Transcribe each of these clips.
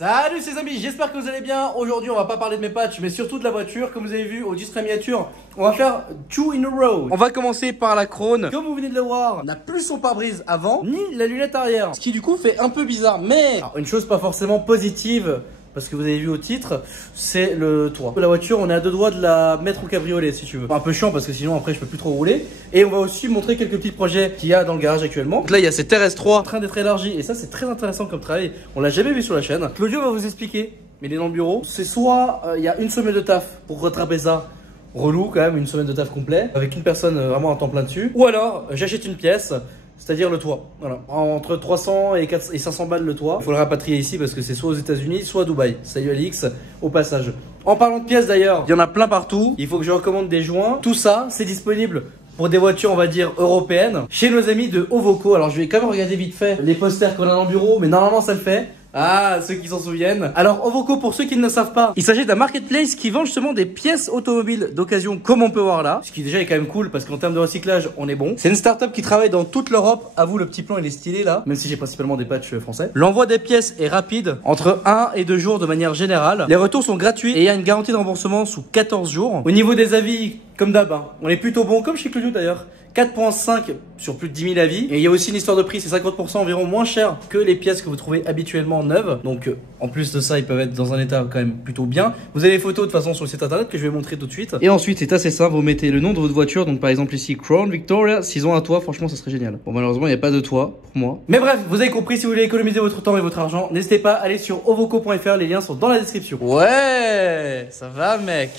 Salut les amis, j'espère que vous allez bien. Aujourd'hui on va pas parler de mes patchs mais surtout de la voiture. Comme vous avez vu au distrait miniature, on va faire 2 in a row. On va commencer par la Krone. Comme vous venez de le voir, on n'a plus son pare-brise avant ni la lunette arrière, ce qui du coup fait un peu bizarre. Mais alors, une chose pas forcément positive, parce que vous avez vu au titre, c'est le toit. La voiture, on est à deux doigts de la mettre au cabriolet si tu veux. Un peu chiant parce que sinon après je peux plus trop rouler. Et on va aussi montrer quelques petits projets qu'il y a dans le garage actuellement. Donc là il y a cette RS3 en train d'être élargie et ça c'est très intéressant comme travail. On l'a jamais vu sur la chaîne. Claudio va vous expliquer, mais il est dans le bureau. C'est soit il y a une semaine de taf pour rattraper ça. Relou quand même, une semaine de taf complet avec une personne vraiment en temps plein dessus. Ou alors j'achète une pièce. C'est-à-dire le toit. Voilà. Entre 300 et 500 balles le toit. Il faut le rapatrier ici parce que c'est soit aux États-Unis, soit à Dubaï. Salut Alix, au passage. En parlant de pièces d'ailleurs, il y en a plein partout. Il faut que je recommande des joints. Tout ça, c'est disponible pour des voitures, on va dire, européennes. Chez nos amis de Ovoco. Alors, je vais quand même regarder vite fait les posters qu'on a dans le bureau. Mais normalement, ça le fait. Ah, ceux qui s'en souviennent. Alors, Ovoco, pour ceux qui ne le savent pas, il s'agit d'un marketplace qui vend justement des pièces automobiles d'occasion, comme on peut voir là. Ce qui déjà est quand même cool parce qu'en termes de recyclage, on est bon. C'est une startup qui travaille dans toute l'Europe. À vous, le petit plan, il est stylé là, même si j'ai principalement des patchs français. L'envoi des pièces est rapide, entre 1 et 2 jours de manière générale. Les retours sont gratuits et il y a une garantie de remboursement sous 14 jours. Au niveau des avis, comme d'hab, hein, on est plutôt bon, comme chez Claudio d'ailleurs. 4.5 sur plus de 10 000 avis. Et il y a aussi une histoire de prix, c'est 50% environ moins cher que les pièces que vous trouvez habituellement neuves. Donc en plus de ça, ils peuvent être dans un état quand même plutôt bien. Vous avez les photos de toute façon sur le site internet que je vais montrer tout de suite. Et ensuite, c'est assez simple, vous mettez le nom de votre voiture. Donc par exemple ici, Crown Victoria. S'ils ont un toit, franchement, ça serait génial. Bon, malheureusement, il n'y a pas de toit pour moi. Mais bref, vous avez compris, si vous voulez économiser votre temps et votre argent, n'hésitez pas à aller sur ovoco.fr. Les liens sont dans la description. Ouais, ça va mec.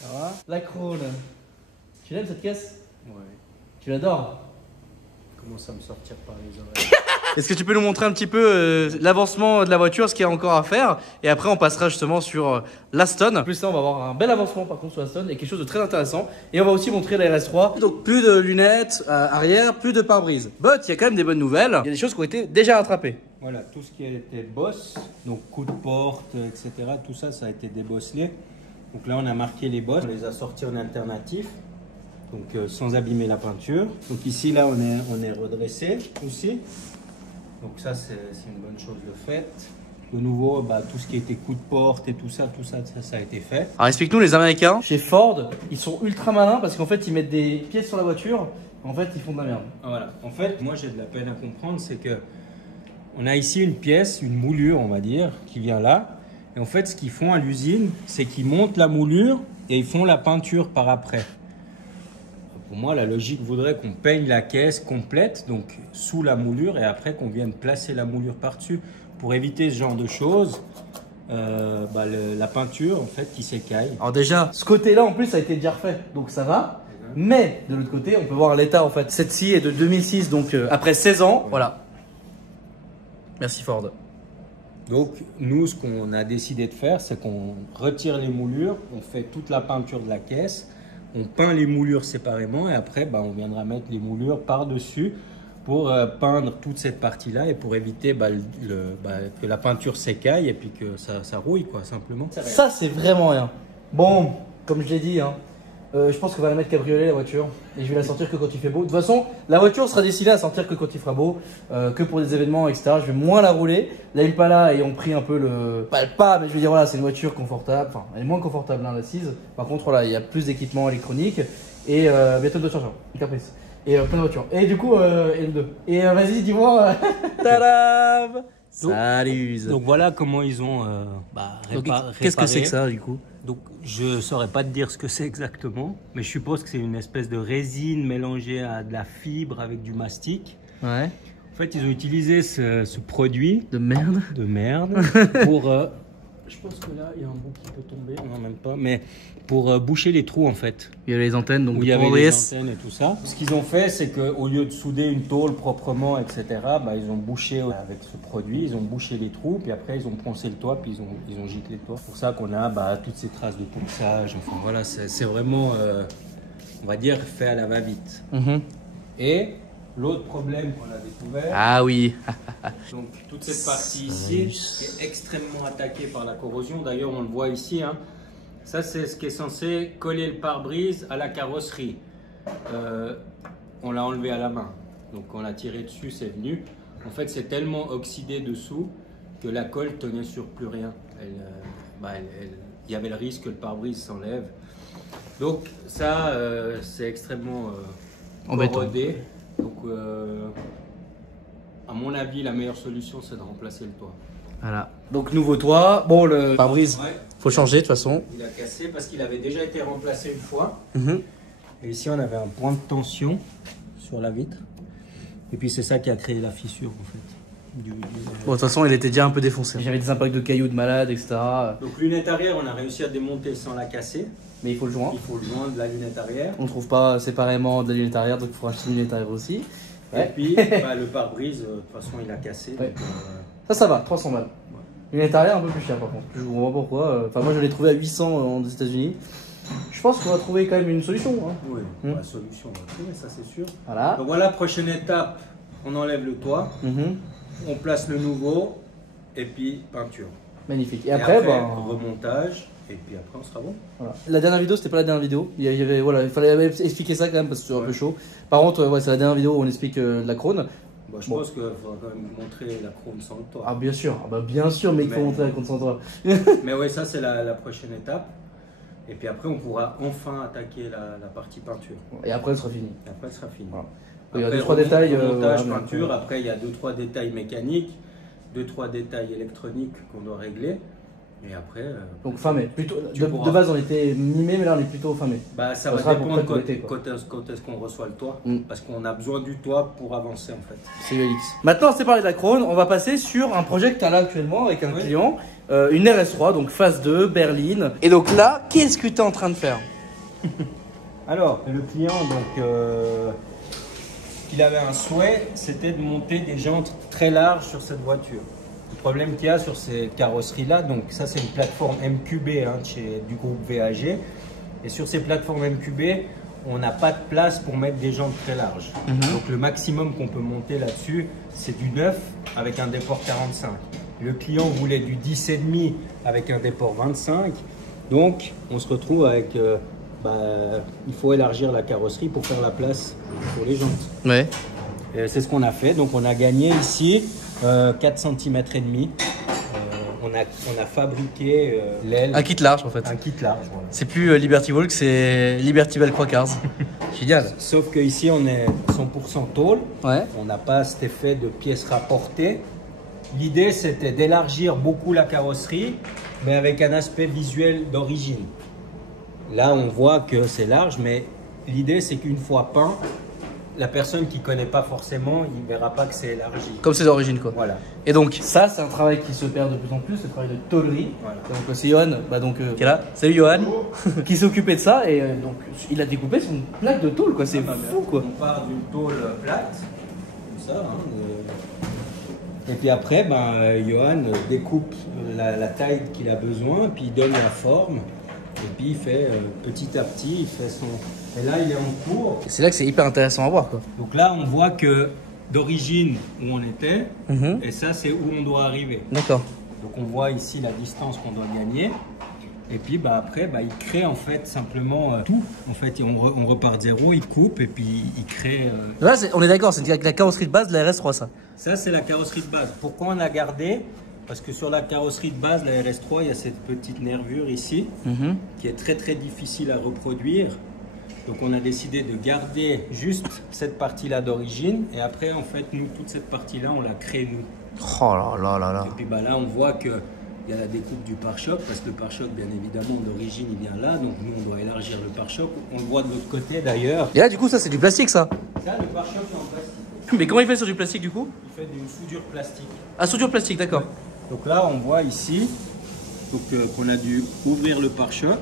Ça va? La Crown. Tu l'aimes cette caisse? Ouais. Tu l'adores? Commence à me sortir par les oreilles. Est-ce que tu peux nous montrer un petit peu l'avancement de la voiture, ce qu'il y a encore à faire? Et après, on passera justement sur l'Aston. En plus, là, on va avoir un bel avancement par contre sur l'Aston et quelque chose de très intéressant. Et on va aussi montrer la RS3. Donc, plus de lunettes arrière, plus de pare-brise. But, il y a quand même des bonnes nouvelles. Il y a des choses qui ont été déjà rattrapées. Voilà, tout ce qui a été boss, donc coup de porte, etc. Tout ça, ça a été débosselé. Donc là, on a marqué les bosses. On les a sortis en alternatif. Donc sans abîmer la peinture. Donc ici, là, on est redressé aussi. Donc ça, c'est une bonne chose de fait. De nouveau, bah, tout ce qui était coup de porte et tout ça a été fait. Alors explique-nous, les Américains, chez Ford, ils sont ultra malins parce qu'en fait, ils mettent des pièces sur la voiture. En fait, ils font de la merde. Voilà. En fait, moi, j'ai de la peine à comprendre, c'est que on a ici une pièce, une moulure, on va dire, qui vient là. Et en fait, ce qu'ils font à l'usine, c'est qu'ils montent la moulure et ils font la peinture par après. Pour moi, la logique voudrait qu'on peigne la caisse complète, donc sous la moulure, et après qu'on vienne placer la moulure par-dessus. Pour éviter ce genre de choses, la peinture, en fait, qui s'écaille. Alors déjà, ce côté-là, en plus, ça a été déjà refait, donc ça va. Mais de l'autre côté, on peut voir l'état, en fait. Cette scie est de 2006, donc après 16 ans, voilà. Merci Ford. Donc, nous, ce qu'on a décidé de faire, c'est qu'on retire les moulures, on fait toute la peinture de la caisse, on peint les moulures séparément et après, on viendra mettre les moulures par-dessus pour peindre toute cette partie-là et pour éviter que la peinture s'écaille et puis que ça rouille, quoi, simplement. Ça, c'est vraiment rien. Bon, comme je l'ai dit, hein, je pense qu'on va la mettre cabriolet, la voiture, et je vais la sortir que quand il fait beau. De toute façon, la voiture sera destinée à sortir que quand il fera beau, que pour des événements, etc. Je vais moins la rouler. La Impala ayant pris un peu le... Pas le pas, mais je veux dire, voilà, c'est une voiture confortable. Enfin, elle est moins confortable, hein, l'assise. Par contre, voilà, il y a plus d'équipements électroniques et bientôt de chargeurs, une caprice. Et plein de voitures. Et du coup, L2. Et vas-y, dis-moi. Tadam! Salut! Donc voilà comment ils ont réparé. Qu'est-ce que c'est que ça, du coup? Donc, je ne saurais pas te dire ce que c'est exactement, mais je suppose que c'est une espèce de résine mélangée à de la fibre avec du mastic. Ouais. En fait, ils ont utilisé ce produit de merde pour... je pense que là, il y a un bout qui peut tomber, non même pas, mais pour boucher les trous en fait. Il y avait les antennes, donc où il y avait les antennes et tout ça. Ce qu'ils ont fait, c'est qu'au lieu de souder une tôle proprement, etc., ils ont bouché avec ce produit, ils ont bouché les trous, puis après ils ont poncé le toit, puis ils ont giclé le toit. C'est pour ça qu'on a toutes ces traces de ponçage. Enfin voilà, c'est vraiment, on va dire, fait à la va-vite. Et l'autre problème qu'on a découvert, ah oui, donc toute cette partie ici qui est extrêmement attaquée par la corrosion. D'ailleurs, on le voit ici. Hein. Ça, c'est ce qui est censé coller le pare-brise à la carrosserie. On l'a enlevé à la main. Donc, on l'a tiré dessus, c'est venu. En fait, c'est tellement oxydé dessous que la colle tenait sur plus rien. Il y avait le risque que le pare-brise s'enlève. Donc ça, c'est extrêmement corrodé. Donc à mon avis, la meilleure solution, c'est de remplacer le toit. Voilà. Donc nouveau toit. Bon, le pare-brise, faut changer de toute façon. Il a cassé parce qu'il avait déjà été remplacé une fois. Mhm. Et ici, on avait un point de tension sur la vitre. Et puis c'est ça qui a créé la fissure en fait. Bon, de toute façon, il était déjà un peu défoncé. J'avais des impacts de cailloux de malade, etc. Donc lunette arrière, on a réussi à démonter sans la casser. Mais il faut le joindre. Il faut le joindre de la lunette arrière. On ne trouve pas séparément de la lunette arrière, donc il faut acheter une lunette arrière aussi. Ouais. Et puis le pare-brise, de toute façon, il a cassé. Ouais. Donc, Ça va, 300 balles. Lunette arrière un peu plus cher par contre. Je comprends pas pourquoi. Enfin, moi je l'ai trouvé à 800 aux États-Unis. Je pense qu'on va trouver quand même une solution. Hein. Oui, la solution, on va trouver, ça c'est sûr. Voilà. Donc voilà, prochaine étape, on enlève le toit, on place le nouveau et puis peinture. Magnifique. Et après, remontage et puis après on sera bon. Voilà. La dernière vidéo, c'était pas la dernière vidéo. Il y avait, voilà, il fallait expliquer ça quand même parce que c'est un peu chaud. Par contre, c'est la dernière vidéo où on explique la crône. Bah, je pense qu'il faudra quand même montrer la crône sans le toit. Ah bien sûr, bien sûr, mais il faut montrer la crône sans toit. Mais oui, ça c'est la prochaine étape. Et puis après, on pourra enfin attaquer la partie peinture. Et après, ce sera fini. Et après, ce sera fini. Voilà. Après, il y a 2-3 détails. Montage, peinture. Après, il y a 2-3 détails mécaniques, 2-3 détails électroniques qu'on doit régler. Et après. Donc fin mai. Plutôt, de base, on était mi-mai, mais là, on est plutôt fin mai. Bah, ça va dépendre quand est-ce qu'on reçoit le toit. Parce qu'on a besoin du toit pour avancer en fait. C'est UX. Maintenant, c'est parlé de la crône. On va passer sur un projet que tu as là actuellement avec un client. Une RS3, donc phase 2, berline. Et donc là, qu'est-ce que tu es en train de faire? Alors, le client, donc, il avait un souhait, c'était de monter des jantes très larges sur cette voiture. Le problème qu'il y a sur ces carrosseries-là, donc ça c'est une plateforme MQB du groupe VAG. Et sur ces plateformes MQB, on n'a pas de place pour mettre des jantes très larges. Donc le maximum qu'on peut monter là-dessus, c'est du 9 avec un déport 45. Le client voulait du 10,5 avec un déport 25. Donc on se retrouve avec, il faut élargir la carrosserie pour faire la place pour les jantes. Ouais. C'est ce qu'on a fait. Donc on a gagné ici 4 cm et demi. On a fabriqué l'aile. Un kit large en fait. Un kit large, voilà. C'est plus Liberty Walk, c'est Liberty Bell Croix Cars. Génial. Sauf qu'ici on est 100% tôle. Ouais. On n'a pas cet effet de pièces rapportées. L'idée c'était d'élargir beaucoup la carrosserie, mais avec un aspect visuel d'origine. Là on voit que c'est large, mais l'idée c'est qu'une fois peint, la personne qui ne connaît pas forcément, il ne verra pas que c'est élargi. Comme c'est d'origine quoi. Voilà. Et donc ça c'est un travail qui se perd de plus en plus, c'est le travail de tôlerie. Voilà. Donc c'est Johan, qui est là. Salut Johan, qui s'est occupé de ça et donc il a découpé son plaque de tôle quoi, c'est fou quoi. On part d'une tôle plate, comme ça. Et puis après, Johan découpe la taille qu'il a besoin, puis il donne la forme. Et puis il fait petit à petit, il fait son... Et là, il est en cours. C'est là que c'est hyper intéressant à voir quoi. Donc là, on voit que d'origine où on était, et ça, c'est où on doit arriver. D'accord. Donc on voit ici la distance qu'on doit gagner. Et puis après, il crée en fait simplement tout. En fait, on repart de zéro, il coupe et puis il crée... Là, on est d'accord, c'est la carrosserie de base de la RS3 ça. Ça, c'est la carrosserie de base. Pourquoi on a gardé? Parce que sur la carrosserie de base, la RS3, il y a cette petite nervure ici qui est très très difficile à reproduire. Donc on a décidé de garder juste cette partie-là d'origine et après en fait nous, toute cette partie-là, on la crée nous. Oh là là là là. Et puis là on voit qu'il y a la découpe du pare-choc parce que le pare-choc bien évidemment d'origine il vient là. Donc nous on doit élargir le pare-choc. On le voit de l'autre côté d'ailleurs. Et là du coup ça c'est du plastique ça? Ça le pare-choc est en plastique. Mais comment il fait sur du plastique du coup? Il fait d'une soudure plastique. Ah soudure plastique d'accord. Ouais. Donc là on voit ici qu'on a dû ouvrir le pare-choc.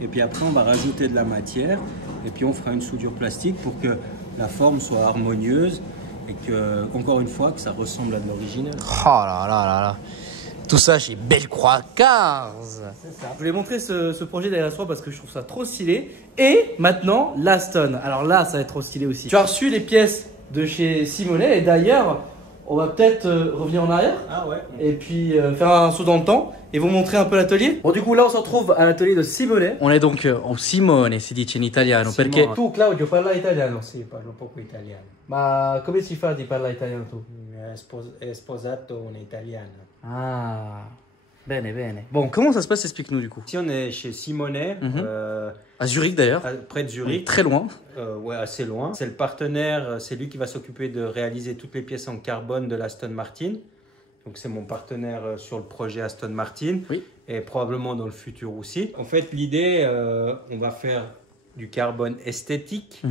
Et puis après, on va rajouter de la matière et puis on fera une soudure plastique pour que la forme soit harmonieuse et que, encore une fois, que ça ressemble à de l'original. Oh là là là là. Tout ça chez Bellecroix Cars. C'est ça. Je voulais montrer ce projet de la RS3 parce que je trouve ça trop stylé. Et maintenant, l'Aston. Alors là, ça va être trop stylé aussi. Tu as reçu les pièces de chez Simonet et d'ailleurs, on va peut-être revenir en arrière. Ah ouais. Et puis faire un saut dans le temps et vous montrer un peu l'atelier. Bon du coup là on se retrouve à l'atelier de Simone. On est donc au Simone, si dice in italiano, perché tu Claudio parla italiano? Sì, parlo poco italiano. Ma come si fa di parlare italiano tu? È sposato un'italiana. Ah, bene, bene. Bon, comment ça se passe? Explique-nous du coup. Ici, on est chez Simonet, À Zurich d'ailleurs. près de Zurich. Très loin. Ouais, assez loin. C'est le partenaire, c'est lui qui va s'occuper de réaliser toutes les pièces en carbone de l'Aston Martin. Donc c'est mon partenaire sur le projet Aston Martin, oui. Et probablement dans le futur aussi. En fait, l'idée, on va faire du carbone esthétique.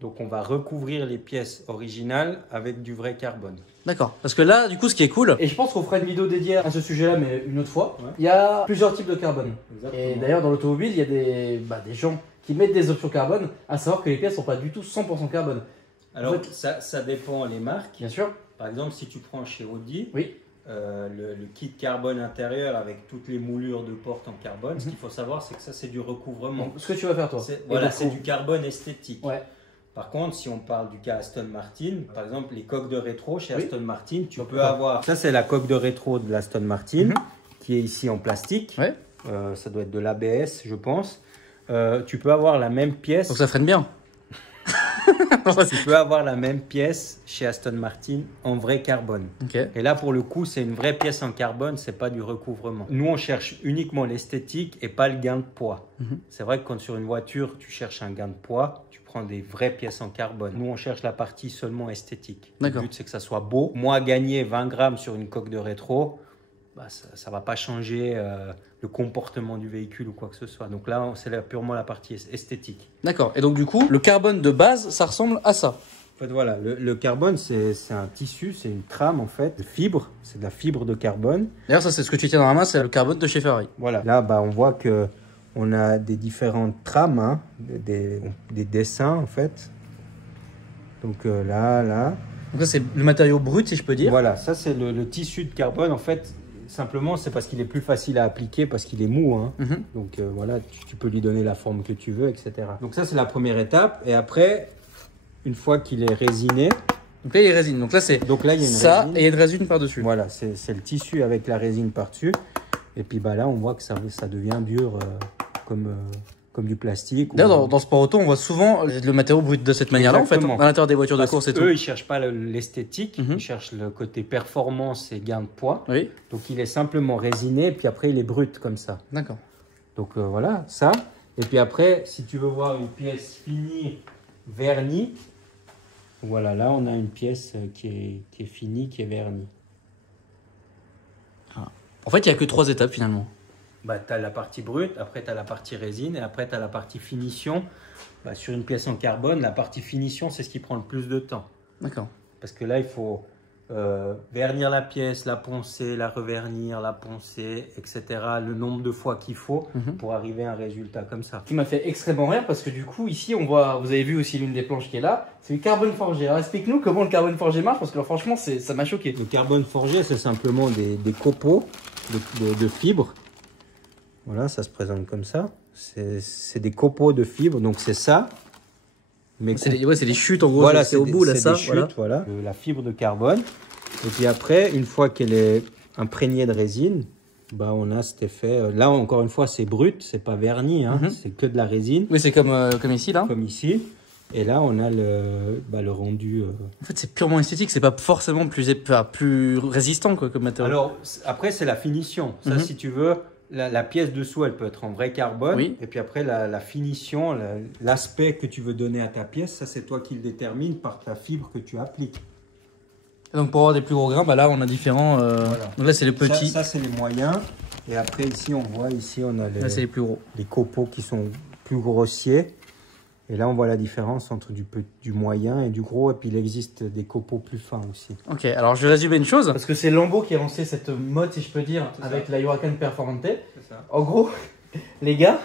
Donc on va recouvrir les pièces originales avec du vrai carbone. D'accord. Parce que là, du coup, ce qui est cool, et je pense qu'on fera une vidéo dédiée à ce sujet-là, mais une autre fois, Ouais. il y a plusieurs types de carbone. Exactement. Et d'ailleurs, dans l'automobile, il y a des gens qui mettent des options carbone, à savoir que les pièces ne sont pas du tout 100% carbone. Alors, En fait, ça dépend les marques. bien sûr. Par exemple, si tu prends chez Audi, Oui. le kit carbone intérieur avec toutes les moulures de porte en carbone, ce qu'il faut savoir, c'est que ça, c'est du recouvrement. Donc, ce que tu vas faire, toi. Voilà, c'est du carbone esthétique. Ouais. Par contre, si on parle du cas Aston Martin, par exemple, les coques de rétro chez Oui. Aston Martin, tu peux avoir... Ça, c'est la coque de rétro de l'Aston Martin, qui est ici en plastique. Ouais. Ça doit être de l'ABS, je pense. Tu peux avoir la même pièce... Donc ça freine bien. Tu peux avoir la même pièce chez Aston Martin en vrai carbone. Ok. Et là, pour le coup, c'est une vraie pièce en carbone, c'est pas du recouvrement. Nous, on cherche uniquement l'esthétique et pas le gain de poids. C'est vrai que quand sur une voiture, tu cherches un gain de poids, tu prends des vraies pièces en carbone. Nous, on cherche la partie seulement esthétique. Le D'accord. but, c'est que ça soit beau. Moi, gagner 20 grammes sur une coque de rétro, bah, ça va pas changer le comportement du véhicule ou quoi que ce soit. Donc là, c'est purement la partie esthétique. D'accord. Et donc, du coup, le carbone de base, ça ressemble à ça. En fait, voilà, le carbone, c'est un tissu, c'est une trame en fait, de fibre. C'est de la fibre de carbone. D'ailleurs, ça, c'est ce que tu tiens dans la main, c'est le carbone de chez Ferrari. Voilà. Là, bah, on voit que on a des différentes trames, hein, des dessins en fait. Donc là. Donc ça, c'est le matériau brut, si je peux dire. Voilà, ça c'est le tissu de carbone. En fait, simplement, c'est parce qu'il est plus facile à appliquer, parce qu'il est mou. Hein. Donc voilà, tu peux lui donner la forme que tu veux, etc. Donc ça, c'est la première étape. Et après, une fois qu'il est résiné, Donc là, il y a résine. Donc là, c'est donc là, il y a une ça résine. et il y a une résine par-dessus. Voilà, c'est le tissu avec la résine par-dessus. Et puis bah, là, on voit que ça devient dur comme du plastique. D'ailleurs, dans Sport Auto, on voit souvent le matériau brut de cette manière-là, en fait, à Exactement. l'intérieur des voitures de Parce course et que tout. eux, ils cherchent pas l'esthétique, ils cherchent le côté performance et gain de poids. Oui, Donc il est simplement résiné, puis après il est brut comme ça. d'accord. Donc voilà, ça. Et puis après, si tu veux voir une pièce finie, vernie, voilà, là on a une pièce qui est finie, qui est vernie. En fait, il n'y a que 3 étapes finalement. Bah, tu as la partie brute, après tu as la partie résine, et après tu as la partie finition. Bah, sur une pièce en carbone, la partie finition, c'est ce qui prend le plus de temps. D'accord. Parce que là, il faut vernir la pièce, la poncer, la revernir, la poncer, etc. Le nombre de fois qu'il faut pour arriver à un résultat comme ça. Tu m'as fait extrêmement rire parce que du coup, ici, on voit, vous avez vu aussi l'une des planches qui est là, c'est du carbone forgé. Alors explique-nous comment le carbone forgé marche parce que alors, franchement, ça m'a choqué. Le carbone forgé, c'est simplement des copeaux de fibres. Voilà, ça se présente comme ça. C'est des copeaux de fibres, donc c'est ça. Mais C'est des chutes en gros, voilà, c'est au bout là, ça. des chutes, voilà. La fibre de carbone. Et puis après, une fois qu'elle est imprégnée de résine, bah on a cet effet. Là, encore une fois, c'est brut, c'est pas verni, hein, c'est que de la résine. Oui, c'est comme ici là. Comme ici. Et là, on a le rendu. En fait, c'est purement esthétique, c'est pas forcément plus résistant quoi, comme matériau. Alors, après, c'est la finition. Ça, si tu veux, la pièce dessous, elle peut être en vrai carbone. Oui. Et puis après, la finition, l'aspect que tu veux donner à ta pièce, ça, c'est toi qui le détermines par ta fibre que tu appliques. Et donc, pour avoir des plus gros grains, bah là, on a différents. Donc là, c'est les petits. Ça c'est les moyens. Et après, ici, on voit, on a Là, c'est les plus gros. les copeaux qui sont plus grossiers. Et là, on voit la différence entre du moyen et du gros. Et puis, il existe des copeaux plus fins aussi. Ok, alors je vais résumer une chose. Parce que c'est Lambo qui a lancé cette mode, si je peux dire, avec la Huracan Performante. C'est ça. En gros, les gars,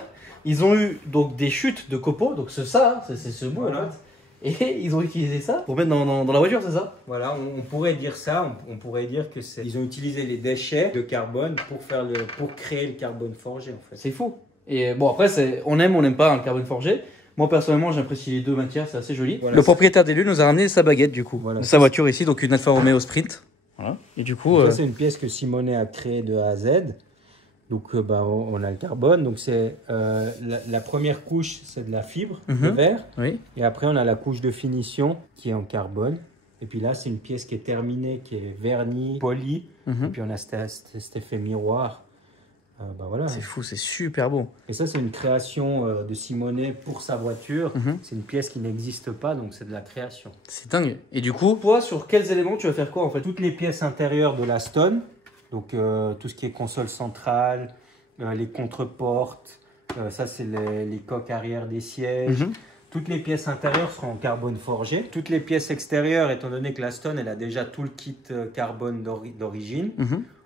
ils ont eu donc des chutes de copeaux. Donc c'est ça, c'est ce bout Voilà. en fait. Et ils ont utilisé ça pour mettre dans la voiture, c'est ça? Voilà, on pourrait dire ça. On pourrait dire que ils ont utilisé les déchets de carbone pour créer le carbone forgé, en fait. C'est fou. Et bon, après, on aime ou on n'aime pas le carbone forgé. Moi, personnellement, j'apprécie les deux matières, c'est assez joli. Voilà, le propriétaire d'élu nous a ramené sa baguette, du coup. Voilà. Sa voiture ici, donc une Alfa Romeo Sprint. Voilà. Et du coup. Ça, c'est une pièce que Simonet a créée de A à Z. Donc, on a le carbone. Donc, c'est la première couche, c'est de la fibre de verre. Oui. Et après, on a la couche de finition qui est en carbone. Et puis là, c'est une pièce qui est terminée, qui est vernie, polie. Et puis on a cet effet miroir. Bah voilà. C'est fou, c'est super beau. Et ça, c'est une création de Simonet pour sa voiture. C'est une pièce qui n'existe pas, donc c'est de la création. C'est dingue. Et du coup, toi, sur quels éléments tu vas faire quoi en fait? Toutes les pièces intérieures de la Stone, donc tout ce qui est console centrale, les contreportes, ça c'est les coques arrière des sièges. Toutes les pièces intérieures seront en carbone forgé. Toutes les pièces extérieures, étant donné que la Stone elle a déjà tout le kit carbone d'origine,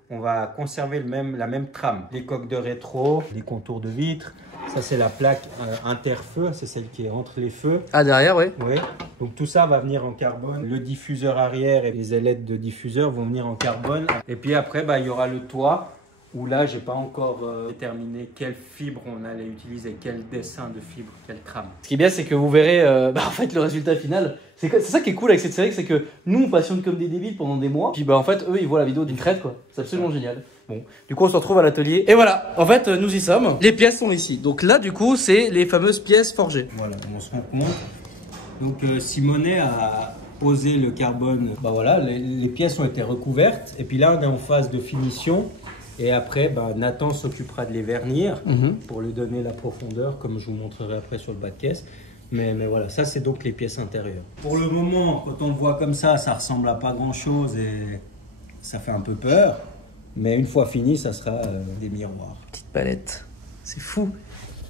on va conserver la même trame. Les coques de rétro, les contours de vitre. Ça, c'est la plaque interfeu, c'est celle qui est entre les feux. Ah, derrière, oui. Oui. Donc tout ça va venir en carbone. Le diffuseur arrière et les ailettes de diffuseur vont venir en carbone. Et puis après, bah, il y aura le toit, où là, j'ai pas encore déterminé quelle fibre on allait utiliser, quel dessin de fibre, quelle trame. Ce qui est bien, c'est que vous verrez en fait, le résultat final. C'est ça qui est cool avec cette série, c'est que nous, on passionne comme des débiles pendant des mois. Puis bah, en fait, eux, ils voient la vidéo d'une traite, quoi. C'est absolument génial. Bon, du coup, on se retrouve à l'atelier. Et voilà, en fait, nous y sommes. Les pièces sont ici. Donc là, du coup, c'est les fameuses pièces forgées. Voilà, on se rend compte. Donc, Simonet a posé le carbone. Bah voilà, les pièces ont été recouvertes. Et puis là, on est en phase de finition. Et après, bah, Nathan s'occupera de les vernir pour lui donner la profondeur, comme je vous montrerai après sur le bas de caisse. Mais voilà, ça, c'est donc les pièces intérieures. Pour le moment, quand on le voit comme ça ressemble à pas grand-chose et ça fait un peu peur. Mais une fois fini, ça sera des miroirs. Petite palette, c'est fou.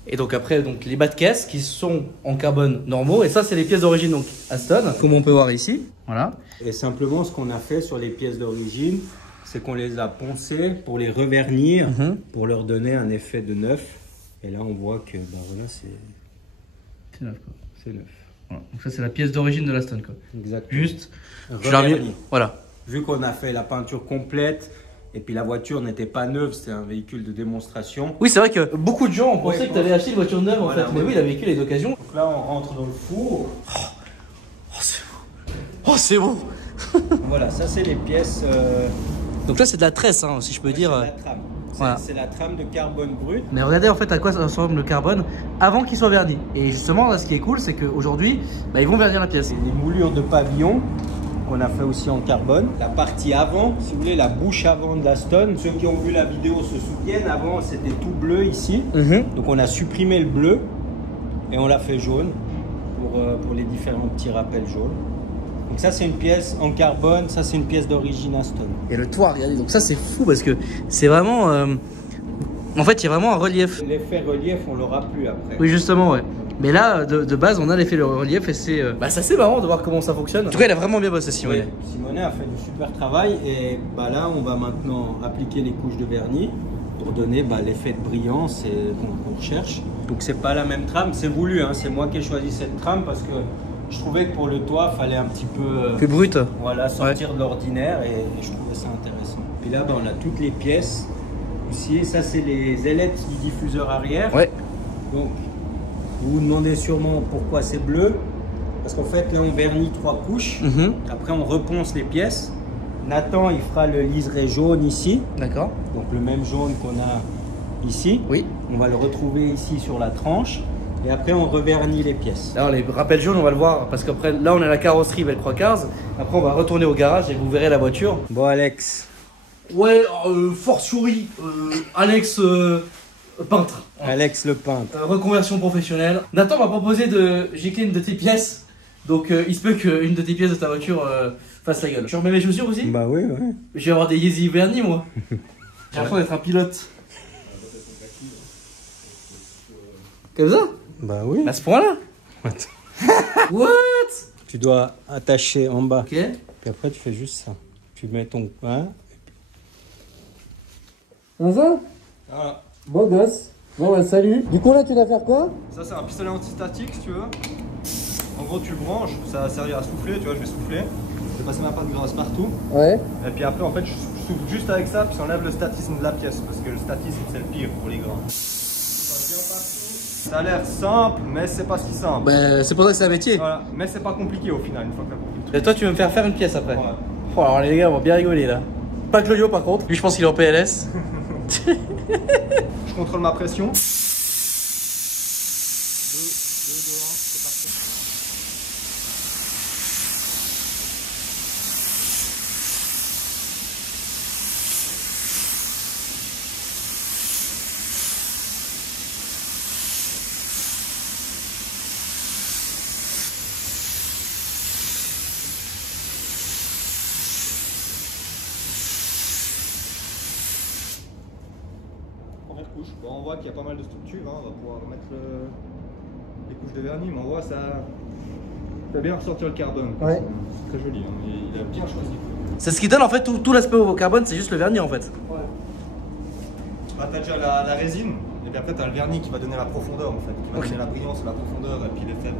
Et donc après, donc, les bas de caisse qui sont en carbone normaux. Et ça, c'est les pièces d'origine, donc Aston, comme on peut voir ici. Voilà. Et simplement, ce qu'on a fait sur les pièces d'origine, c'est qu'on les a poncées pour les revernir, pour leur donner un effet de neuf. Et là, on voit que bah, voilà, c'est neuf, quoi. C'est neuf. Voilà. Donc ça, c'est la pièce d'origine de l'Aston, quoi. Exactement. Juste, reverni. Voilà. Vu qu'on a fait la peinture complète, et puis la voiture n'était pas neuve, c'était un véhicule de démonstration. Oui, c'est vrai que beaucoup de gens ont pensé que tu avais acheté une voiture neuve, en fait. Mais oui, le véhicule est d'occasion. Donc là, on rentre dans le four. Oh, c'est beau. Oh, c'est beau. Voilà, ça, c'est les pièces... Donc là, c'est de la tresse, hein, si je peux dire. C'est la trame. Voilà. C'est la trame de carbone brut. Mais regardez en fait à quoi ça ressemble le carbone avant qu'il soit verni. Et justement, là, ce qui est cool, c'est qu'aujourd'hui, bah, ils vont vernir la pièce. Les moulures de pavillon qu'on a fait aussi en carbone. La partie avant, si vous voulez, la bouche avant de la Stone. Ceux qui ont vu la vidéo se souviennent, avant c'était tout bleu ici. Donc on a supprimé le bleu et on l'a fait jaune pour les différents petits rappels jaunes. Donc ça c'est une pièce en carbone, ça c'est une pièce d'origine Aston. Et le toit, regardez, donc ça c'est fou parce que c'est vraiment... En fait il y a vraiment un relief. L'effet relief on l'aura plus après. Oui justement ouais. Mais là de base on a l'effet relief et c'est assez marrant de voir comment ça fonctionne. En tout cas il a vraiment bien bossé Simonet. Oui, Simonet a fait du super travail et bah, là on va maintenant appliquer les couches de vernis pour donner l'effet de brillance qu'on recherche. Donc c'est pas la même trame, c'est voulu, hein. C'est moi qui ai choisi cette trame parce que je trouvais que pour le toit, il fallait un petit peu... plus brut. Voilà, sortir de l'ordinaire et je trouvais ça intéressant. Puis là, on a toutes les pièces aussi. Ça, c'est les ailettes du diffuseur arrière. Ouais. Donc, vous vous demandez sûrement pourquoi c'est bleu. Parce qu'en fait, là, on vernit 3 couches. Après, on reponce les pièces. Nathan, il fera le liseré jaune ici. D'accord. Donc, le même jaune qu'on a ici. Oui. On va le retrouver ici sur la tranche. Et après, on revernit les pièces. Alors, les rappels jaunes, on va le voir parce qu'après, là, on est à la carrosserie Velcro Cars. Après, on va retourner au garage et vous verrez la voiture. Bon, Alex. Ouais, fortiori, Alex peintre. Alex le peintre. Reconversion professionnelle. Nathan m'a proposé de gicler une de tes pièces. Donc, il se peut qu'une de tes pièces de ta voiture fasse la gueule. Je remets mes chaussures aussi? Bah oui, ouais. Je vais avoir des Yeezy vernis, moi. J'ai l'impression d'être un pilote. Comme ça? Bah oui. À ce point-là? What? Tu dois attacher en bas. Ok. Puis après, tu fais juste ça. Tu mets ton coin. Ça? Voilà. Bon gosse. Bon bah salut. Du coup là tu dois faire quoi? Ça c'est un pistolet antistatique si tu veux. En gros tu le branches, ça va servir à souffler, tu vois, je vais souffler. Je vais passer ma pâte grasse partout. Ouais. Et puis après en fait je souffle juste avec ça, puis ça enlève le statisme de la pièce. Parce que le statisme c'est le pire pour les grains. Ça a l'air simple, mais c'est pas si simple. Bah c'est pour ça que c'est un métier. Voilà. Mais c'est pas compliqué au final, une fois que t'as compris le truc. Et toi tu veux me faire une pièce après? Ouais. Oh, alors les gars vont bien rigoler là. Pas Claudio par contre. Lui je pense qu'il est en PLS. Je contrôle ma pression. couches. Bon, on voit qu'il y a pas mal de structures, hein. On va pouvoir mettre les couches de vernis, mais on voit ça fait bien ressortir le carbone. Ouais. C'est très joli, hein. Il a bien choisi. C'est ce qui donne en fait tout l'aspect au carbone, c'est juste le vernis en fait. Ouais. Bah, t'as déjà la résine, et puis après t'as le vernis qui va donner la profondeur en fait, qui va donner la brillance, la profondeur, et puis l'effet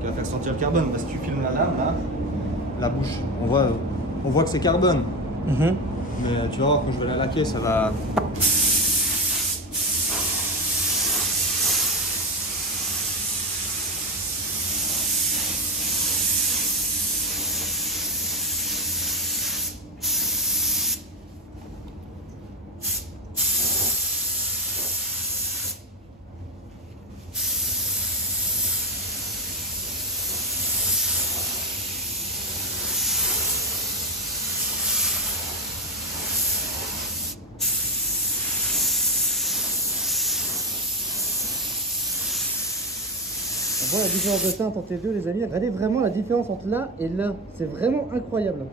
qui va faire sentir le carbone. Parce que si tu filmes la lame là, la bouche, on voit que c'est carbone. Mais tu vas voir quand je vais la laquer, ça va. On voit la différence de teinte entre les deux, les amis. Regardez vraiment la différence entre là et là. C'est vraiment incroyable.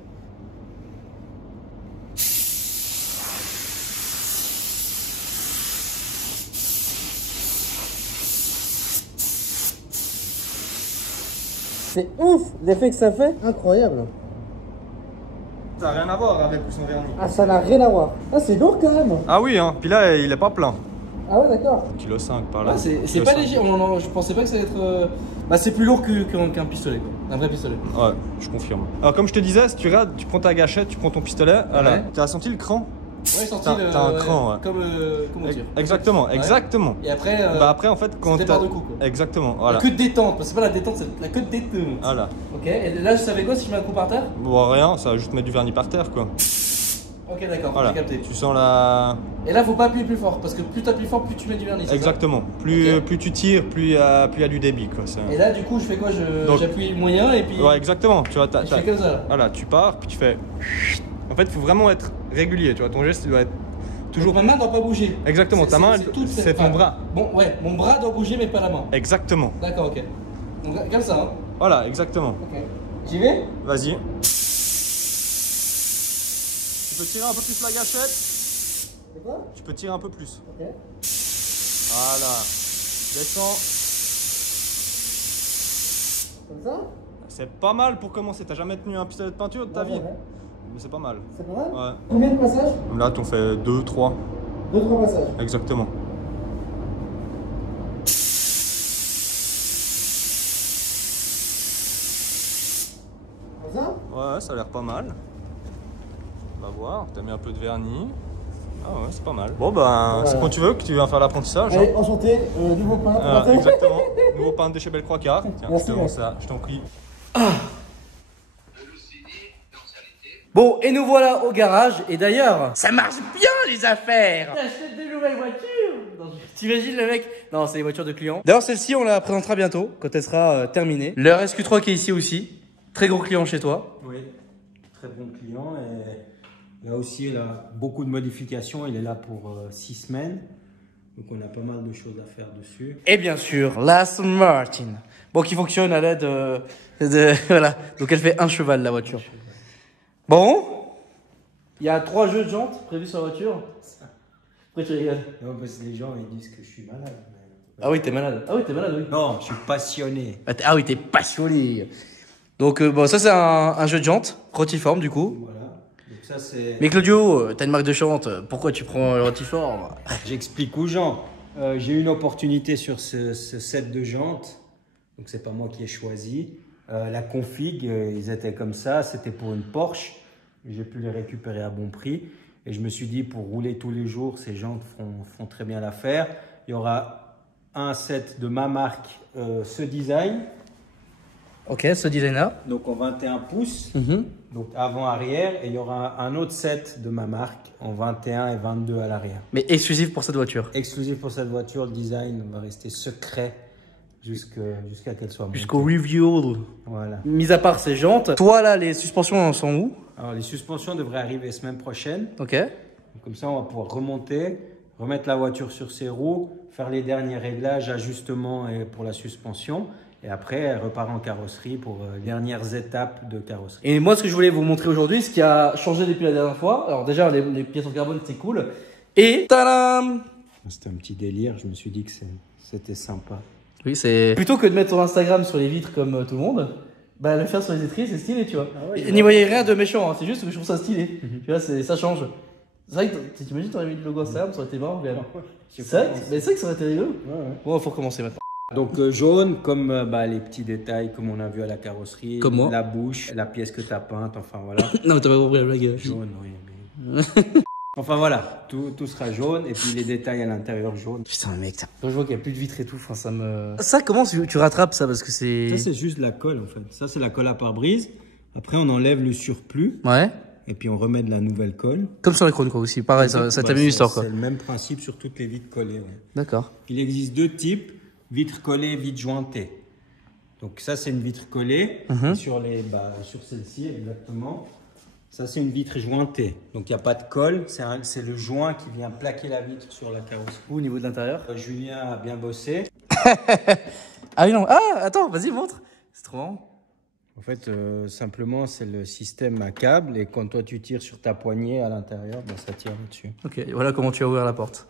C'est ouf l'effet que ça fait. Incroyable. Ça n'a rien à voir avec son vernis. Ah, ça n'a rien à voir. Ah, c'est lourd quand même. Ah oui, hein. Puis là, il est pas plein. Ah ouais, d'accord. 1,5 kg par là. Ah, c'est pas léger. Je pensais pas que ça allait être. Bah, c'est plus lourd qu'un pistolet, quoi. Un vrai pistolet. Ouais, je confirme. Alors, comme je te disais, si tu regardes, tu prends ta gâchette, tu prends ton pistolet. Voilà. Ouais. Tu as senti le cran? Ouais, senti t'as un cran, ouais. Comme on tire. Exactement, Ouais. exactement. Et après, Bah après en fait quand c'était par deux coups, quoi. Exactement, voilà. La queue de détente, c'est pas la détente, c'est la queue de détente. Voilà. Ok, et là je savais quoi si je mets un coup par terre? Bon rien, ça va juste mettre du vernis par terre quoi. Ok, d'accord, Voilà. j'ai capté. Tu sens la. Et là faut pas appuyer plus fort parce que plus t'appuies fort, plus tu mets du vernis. Exactement. Plus, Ok. plus tu tires, plus il y a du débit quoi. Et là du coup je fais quoi? Donc- J'appuie moyen et puis. Ouais exactement. Tu vois, je fais comme ça là. Voilà, tu pars, puis tu fais. En fait, il faut vraiment être régulier. Tu vois, ton geste il doit être toujours. Donc, ma main doit pas bouger. Exactement. Ta main, c'est ton bras. Bon, ouais, mon bras doit bouger mais pas la main. Exactement. D'accord, ok. Donc comme ça, hein. Voilà, exactement. Ok. J'y vais? Vas-y. Tu peux tirer un peu plus la gâchette. C'est quoi? Tu peux tirer un peu plus. Ok. Voilà. Descends. Comme ça? C'est pas mal pour commencer. T'as jamais tenu un pistolet de peinture de ta vie? Ouais. Mais c'est pas mal. C'est pas mal? Ouais. Combien de passages? Là, t'en fais 2, 3. 2-3 passages. Exactement. Comme ça? Ouais, ça a l'air pas mal. On va voir. T'as mis un peu de vernis. Ah ouais, c'est pas mal. Bon, ben, c'est quand tu veux que tu viens faire l'apprentissage. Allez, enchanté, nouveau pain. Ah, exactement. Nouveau pain de chez Belle Croix-Car. Tiens, Merci, je te vends mec. ça. Je t'en prie. Bon, et nous voilà au garage. Et d'ailleurs, ça marche bien les affaires. T'achètes des nouvelles voitures. T'imagines le mec? Non, c'est les voitures de clients. D'ailleurs, celle-ci, on la présentera bientôt quand elle sera terminée. Le RSQ3 qui est ici aussi. Très gros client chez toi. Oui, très bon client. Et là aussi, il a beaucoup de modifications. Il est là pour 6 semaines. Donc, on a pas mal de choses à faire dessus. Et bien sûr, l'Aston Martin. Bon, qui fonctionne à l'aide voilà. Donc, elle fait un cheval, la voiture. Bon. Il y a 3 jeux de jantes prévus sur la voiture. Après, tu rigoles. Non, parce que les gens ils disent que je suis malade. Ah oui, t'es malade. Ah oui, t'es malade, oui. Non, je suis passionné. Ah oui, t'es passionné. Donc, bon, ça, c'est un jeu de jantes. Rotiforme, du coup. Voilà. Donc ça, c'est... Mais Claudio, t'as une marque de jante. Pourquoi tu prends le rotiforme? J'explique aux gens. J'ai eu une opportunité sur ce set de jantes. Donc, c'est pas moi qui ai choisi. La config, ils étaient comme ça. C'était pour une Porsche. J'ai pu les récupérer à bon prix. Et je me suis dit, pour rouler tous les jours, ces jantes feront très bien l'affaire. Il y aura un set de ma marque, ce design. Ok, ce designer. Donc, en 21 pouces. Donc, avant-arrière. Et il y aura un autre set de ma marque en 21 et 22 à l'arrière. Mais exclusif pour cette voiture. Exclusif pour cette voiture, le design va rester secret jusqu'à qu'elle soit montée. Jusqu'au review. Voilà. Mis à part ces jantes, toi là, les suspensions sont où? Alors, les suspensions devraient arriver semaine prochaine. Ok. Donc, comme ça, on va pouvoir remonter, remettre la voiture sur ses roues, faire les derniers réglages, ajustements pour la suspension. Et après, elle repart en carrosserie pour les dernières étapes de carrosserie. Et moi, ce que je voulais vous montrer aujourd'hui, ce qui a changé depuis la dernière fois. Alors déjà, les pièces en carbone, c'est cool. Et tadam! C'était un petit délire, je me suis dit que c'était sympa. Oui, c'est. Plutôt que de mettre ton Instagram sur les vitres comme tout le monde, bah le faire sur les étriers, c'est stylé, tu vois. Ah ouais, n'y voyez rien de méchant, hein, c'est juste que je trouve ça stylé. Tu vois, ça change. C'est vrai que t'imagines, t'aurais mis le logo Instagram, ça aurait été marrant quand même. C'est vrai que ça aurait été rigolo. Bon, faut recommencer maintenant. Donc jaune, comme les petits détails, comme on a vu à la carrosserie. Comme moi. La bouche, la pièce que t'as peinte, enfin voilà. Non, t'as pas compris la blague. Jaune, oui. Mais... enfin voilà, tout sera jaune et puis les détails à l'intérieur jaune. Putain, mec, quand je vois qu'il n'y a plus de vitres et tout, ça me. Ça, comment tu rattrapes ça? Parce que c'est. Ça, c'est juste de la colle en fait. Ça, c'est la colle à pare-brise. Après, on enlève le surplus. Ouais. Et puis on remet de la nouvelle colle. Comme sur la Krone quoi aussi, pareil, ça t'a mis une histoire quoi. C'est le même principe sur toutes les vitres collées. Ouais. D'accord. Il existe deux types, vitres collées, vitres jointées. Donc ça c'est une vitre collée, sur celle-ci exactement. Ça c'est une vitre jointée, donc il n'y a pas de colle, c'est le joint qui vient plaquer la vitre sur la carrosserie. Au niveau de l'intérieur Julien a bien bossé. Ah oui non, attends, vas-y montre. C'est trop marrant. En fait, simplement, c'est le système à câble et quand toi tu tires sur ta poignée à l'intérieur, ça tire là-dessus. Ok, voilà comment tu vas ouvrir la porte.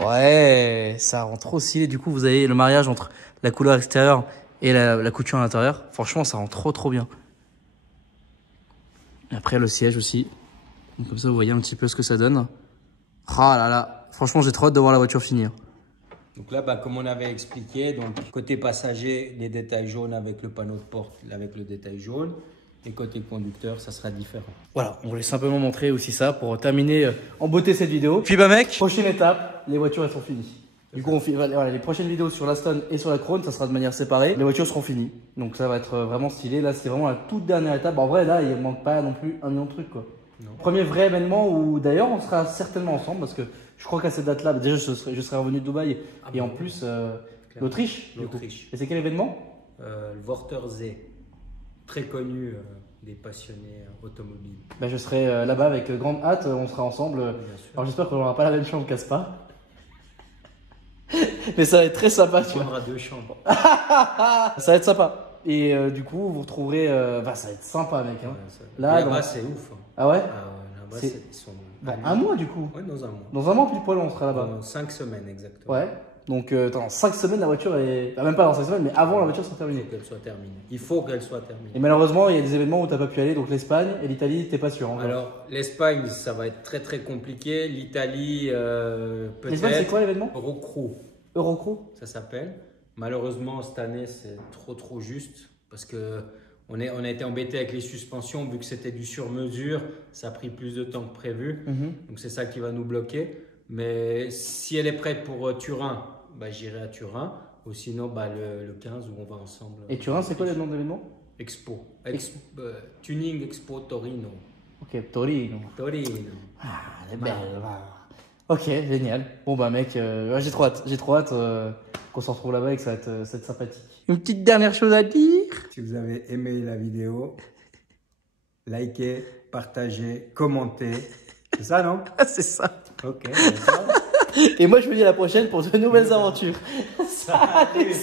Ouais, ça rend trop stylé. Du coup, vous avez le mariage entre la couleur extérieure et la couture à l'intérieur. Franchement, ça rend trop bien. Et après, le siège aussi. Donc, comme ça, vous voyez un petit peu ce que ça donne. Ah là là, franchement, j'ai trop hâte de voir la voiture finir. Donc là, comme on avait expliqué, donc côté passager, les détails jaunes avec le panneau de porte, avec le détail jaune. Et côté conducteur, ça sera différent. Voilà, on voulait simplement montrer aussi ça pour terminer en beauté cette vidéo. Puis mec, prochaine étape, les voitures elles sont finies. Du coup, voilà, les prochaines vidéos sur l'Aston et sur la Krone, ça sera de manière séparée. Les voitures seront finies. Donc ça va être vraiment stylé. Là, c'est vraiment la toute dernière étape. En vrai, là, il ne manque pas non plus 1 million de trucs, quoi. Non. Premier vrai événement où d'ailleurs on sera certainement ensemble parce que je crois qu'à cette date-là, déjà je serai revenu de Dubaï et en plus l'Autriche. Et c'est quel événement? Le Wörthersee, très connu des passionnés automobiles. Ben, je serai là-bas avec grande hâte, on sera ensemble. Alors j'espère qu'on n'aura pas la même chambre qu'Aspa. Mais ça va être très sympa, tu vois. On aura 2 chambres. Ça va être sympa. Et du coup, vous retrouverez. Ça va être sympa, mec. Hein. Ouais, là-bas, c'est ouf. Hein. Ah ouais? Là-bas, ils sont. Dans 1 mois, du coup? Ouais, dans 1 mois. Dans 1 mois, pile poil, on sera là-bas. Dans 5 semaines, exactement. Ouais. Donc, dans 5 semaines, la voiture est. Même pas dans 5 semaines, mais avant, la voiture sera terminée. Il faut qu'elle soit terminée. Et malheureusement, il y a des événements où tu n'as pas pu aller. Donc, l'Espagne et l'Italie, t'es pas sûr. Encore. Alors, l'Espagne, ça va être très compliqué. L'Italie, peut-être. L'Espagne, c'est quoi l'événement? Eurocrew, ça s'appelle. Malheureusement, cette année, c'est trop juste parce que on a été embêté avec les suspensions vu que c'était du sur-mesure. Ça a pris plus de temps que prévu. Donc, c'est ça qui va nous bloquer. Mais si elle est prête pour Turin, j'irai à Turin. Ou sinon, le 15 où on va ensemble. Et Turin, c'est quoi le nom de l'événement? Expo. Tuning Expo Torino. Ok, Torino. Ah, elle est belle. Ok, génial. Bon mec, j'ai trop hâte qu'on se retrouve là-bas et que ça va être sympathique. Une petite dernière chose à dire. Si vous avez aimé la vidéo, likez, partagez, commentez. C'est ça, non? C'est ça. Ok. Et moi, je vous dis à la prochaine pour de nouvelles aventures. Salut.